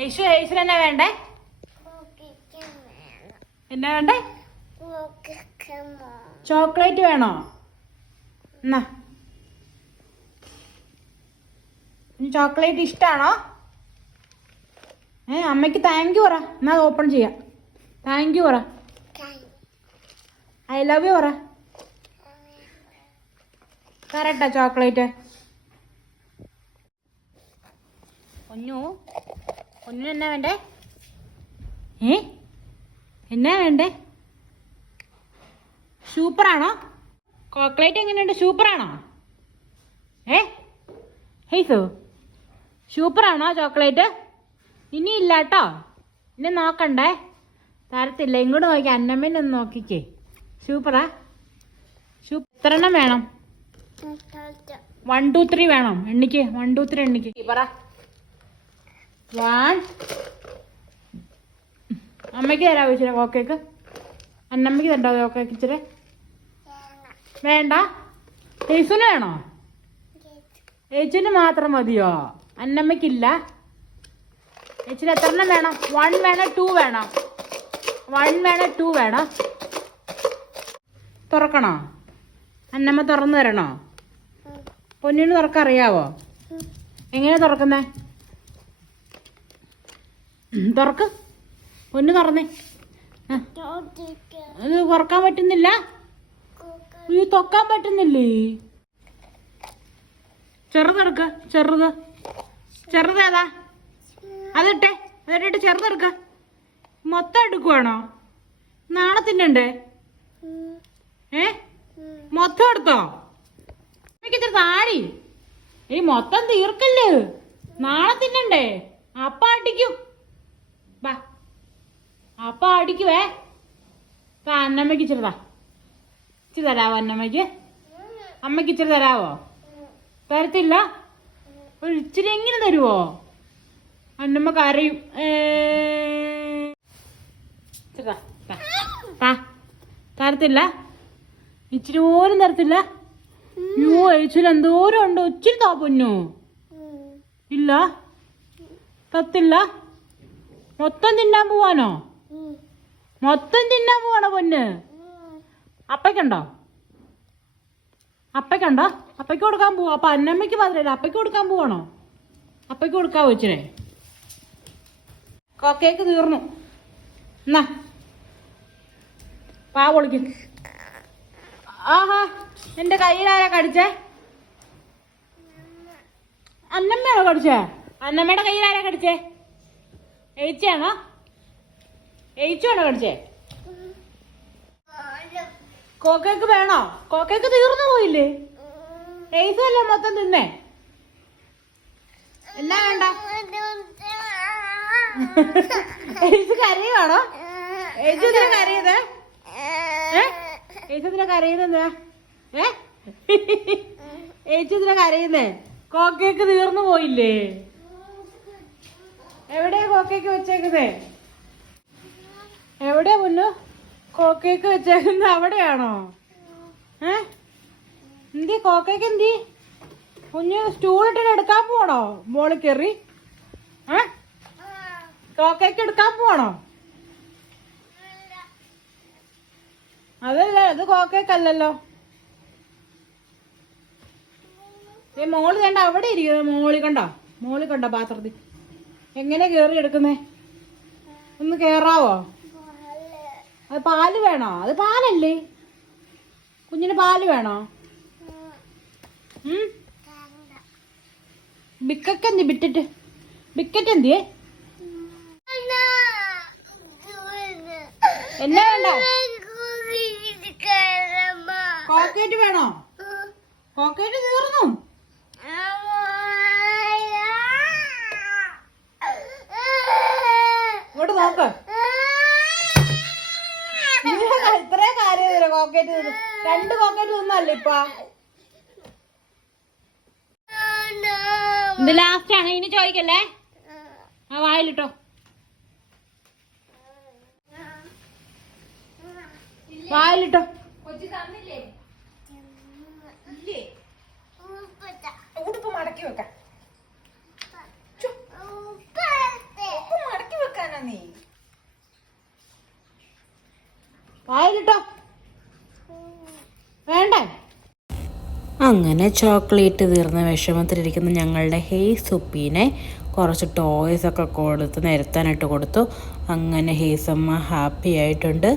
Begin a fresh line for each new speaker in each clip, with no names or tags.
യേശു യേശു എന്നാ വേണ്ടേ? എന്നാ വേണ്ടേ? ചോക്ലേറ്റ് വേണോ? എന്നാ. ചോക്ലേറ്റ് ഇഷ്ടാണോ? ഏ അമ്മയ്ക്ക് താങ്ക് യു പറ. എന്നാ ഓപ്പൺ ചെയ്യാം. താങ്ക് യു പറ. ഐ ലവ് യു പറ. തരട്ടെ ചോക്ലേറ്റ്. പൊന്നു എന്നാ വേണ്ടേ? ഏ? എന്നാ വേണ്ടേ? സൂപ്പറാണോ? ചോക്ലേറ്റ് എങ്ങനെയുണ്ട്? സൂപ്പറാണോ? ഏ? ഹെയ്സു സൂപ്പറാണോ ചോക്ലേറ്റ്? ഇനി ഇല്ല കേട്ടോ ഇനി നോക്കണ്ടേ? തരത്തില്ല. ഇങ്ങോട്ട് നോക്കി. അന്നമ്മേനൊന്ന് നോക്കിക്കേ. സൂപ്പറാ? സൂപ്പർ എത്ര എണ്ണം വേണം വൺ ടു ത്രീ വേണം. എണ്ണിക്ക്. വൺ ടു ത്രീ എണ്ണിക്ക്. പറ. വൺ അമ്മയ്ക്ക് തരാമോ ഇച്ചിരി കോക്കേക്ക് അന്നമ്മയ്ക്ക് തരണ്ടോ കോക്കേക്ക് ഇച്ചിരി? വേണ്ട. ഏസുന് വേണോ? ഏച്ചിന് മാത്രം മതിയോ? അന്നമ്മയ്ക്കില്ല. ഏച്ചിന് എത്ര എണ്ണം വേണം? വൺ വേണം ടു വേണം? വൺ വേണം ടു വേണം? തുറക്കണോ? അന്നമ്മ തുറന്നു തരണോ? പൊന്നിന് തുറക്കറിയാവോ എങ്ങനെയാ എങ്ങനെ തുറക്കുന്നേ? തുറക്ക്. പൊന്നു തുറന്നേ. അത് ഇത് തുറക്കാൻ പറ്റുന്നില്ല. ഇത് തൊക്കാൻ പറ്റുന്നില്ലേ? ചെറുതെടുക്ക ചെറുത്. ചെറുത് ഏതാ? അതിട്ടെ അതിട്ടിട്ട് ചെറുതെടുക്ക മൊത്തം എടുക്കുവാണോ? നാളെ തിന്നണ്ടേ? ഏ? മൊത്തം എടുത്തോ? എനിക്ക് താഴി ഈ മൊത്തം തീർക്കല്ലേ? നാളെ തിന്നണ്ടേ? അപ്പ അടിക്കും അപ്പ അടിക്കുവേ. അപ്പൊ അന്നമ്മയ്ക്ക് ഇച്ചിരി താ. ഇച്ചിരി തരാവോ അന്നമ്മയ്ക്ക്? അമ്മയ്ക്ക് ഇച്ചിരി തരാവോ? തരത്തില്ല? ഇച്ചിരി എങ്ങനെ തരുവോ? അന്നമ്മ കരയും. തരത്തില്ല? ഇച്ചിരി പോലും തരത്തില്ല? യോ ഏച്ചിൽ എന്തോരം ഉണ്ട്. ഒച്ചിരി താ പൊന്നു. ഇല്ല? തത്തില്ല? മൊത്തം തിന്നാൻ പോവാനോ? മൊത്തം തിന്നാൻ പോവാണോ പൊന്ന്? അപ്പയ്ക്കുണ്ടോ? അപ്പയ്ക്കുണ്ടോ? അപ്പയ്ക്ക് കൊടുക്കാൻ പോവാ? അപ്പൊ അന്നമ്മയ്ക്ക് മാത്രമല്ല അപ്പയ്ക്ക് കൊടുക്കാൻ പോവാണോ? അപ്പയ്ക്ക് കൊടുക്കാവോ ഇച്ചിരി? കൊക്കേക്ക് തീർന്നു. എന്നാ. പാ ആഹാ എന്റെ കയ്യിലാരാ കടിച്ചേ? അന്നമ്മയാണോ കടിച്ചേ? അന്നമ്മയുടെ കയ്യിലാരാ കടിച്ചേ? എയ്ച്ചാണോ എയ്ച്ചാണോ കടിച്ചേ കോക്കേക്ക് വേണോ? കോക്കേക്ക് തീർന്നു പോയില്ലേ? എയ്സല്ലേ മൊത്തം തിന്നേ? എന്നാ വേണ്ട? എയ്സ് കരയുവാണോ? എയ്സ് ഇതിനെ കരയുന്നേ? ഏ? എയ്സ് ഇതിനെ കരയുന്നെന്താ ഏ? എയ്സ് ഇതിനെ കരയുന്നേ? കോക്കേക്ക് തീർന്നു പോയില്ലേ? എവിടെയാ കോക്കേക്ക് വെച്ചേക്കുന്നേ? എവിടെയാ മുന്നു കോക്കേക്ക് വെച്ചേക്കുന്നത് അവിടെയാണോ? ഏ? എന്തി കോക്കേക്ക് എന്തി? കുഞ്ഞ് സ്റ്റൂളിട്ടിട്ട് എടുക്കാൻ പോണോ? മോൾ കയറി ഏ? കോക്കേക്ക് എടുക്കാൻ പോണോ? അതല്ല അത് കോക്കേക്കല്ലല്ലോ ഈ മോൾ വേണ്ട അവിടെ ഇരിക്കുന്നത് മോളി കണ്ടോ? മോളി കണ്ടോ പാത്രത്തിൽ? എങ്ങനെ കയറി എടുക്കുന്നേ? ഒന്ന് കേറാവോ? അത് പാൽ വേണോ? അത് പാലല്ലേ? കുഞ്ഞിന് പാൽ വേണോ? ബിക്കക്ക് എന്തി ബിറ്റിട്ട് ബിക്കറ്റ് എന്തിയേ എന്നാ വേണ്ട? കോക്കേറ്റ് വേണോ? കോക്കേറ്റ് തീർന്നു. ഇവിടെ നോക്ക്. ഇത്രയും കാര്യം കോക്കേറ്റ് തിന്നു. രണ്ട് കോക്കേറ്റ് തിന്നല്ലേ ഇപ്പൊ? ഇത് ലാസ്റ്റ് ആണ്. ഇനി ചോദിക്കല്ലേ? ആ വായിലിട്ടോ. വായിലിട്ടോ. ഉടുപ്പ് മടക്കി വെക്കാം. വായിലിട്ടോ. വേണ്ടേ?
അങ്ങനെ ചോക്ലേറ്റ് തീർന്ന വിഷമത്തിലിരിക്കുന്ന ഞങ്ങളുടെ ഹേസ് ഉപ്പീനെ കുറച്ച് ടോയ്സ് ഒക്കെ കൊടുത്ത് നിരത്താനായിട്ട് കൊടുത്തു. അങ്ങനെ ഹേസമ്മ ഹാപ്പി ആയിട്ടുണ്ട്.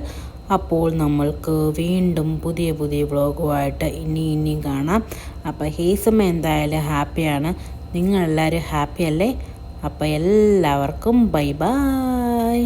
അപ്പോൾ നമ്മൾക്ക് വീണ്ടും പുതിയ പുതിയ വ്ളോഗുമായിട്ട് ഇനി ഇനിയും കാണാം. അപ്പോൾ ഹേസമ്മ എന്തായാലും ഹാപ്പിയാണ് നിങ്ങളെല്ലാവരും ഹാപ്പി അല്ലേ? അപ്പോൾ എല്ലാവർക്കും ബൈ ബൈ